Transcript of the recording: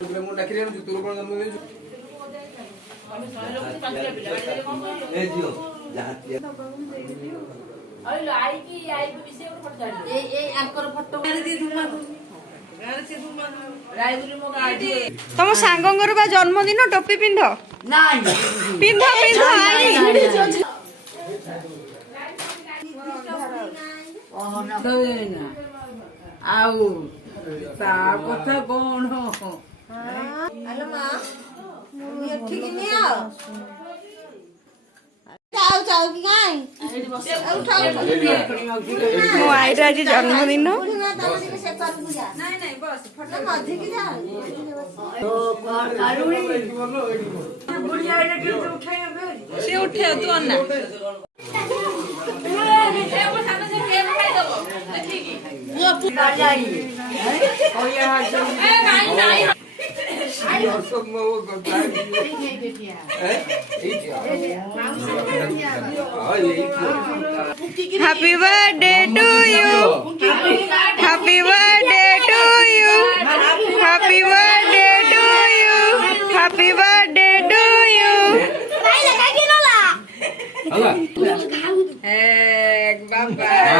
ମୁଁ ଡାକିଲି ତୋର କଣ ଜନ୍ମ ଦେଇଛୁ? ଏ ଝିଅ ଯାହା ତମ ସାଙ୍ଗଙ୍କର ବା ଜନ୍ମଦିନ ଟୋପି ପିନ୍ଧ ପିନ୍ଧ ପିନ୍ଧ ଆଉ ତା କଥା କଣ ମୋ ଆଈର ଆଜି ଜନ୍ମଦିନ। ସେ ଉଠେଇବ ତୁ ଅନା Happy birthday to you. Happy birthday to you. Happy birthday to you. Happy birthday to you. Hey, Baba.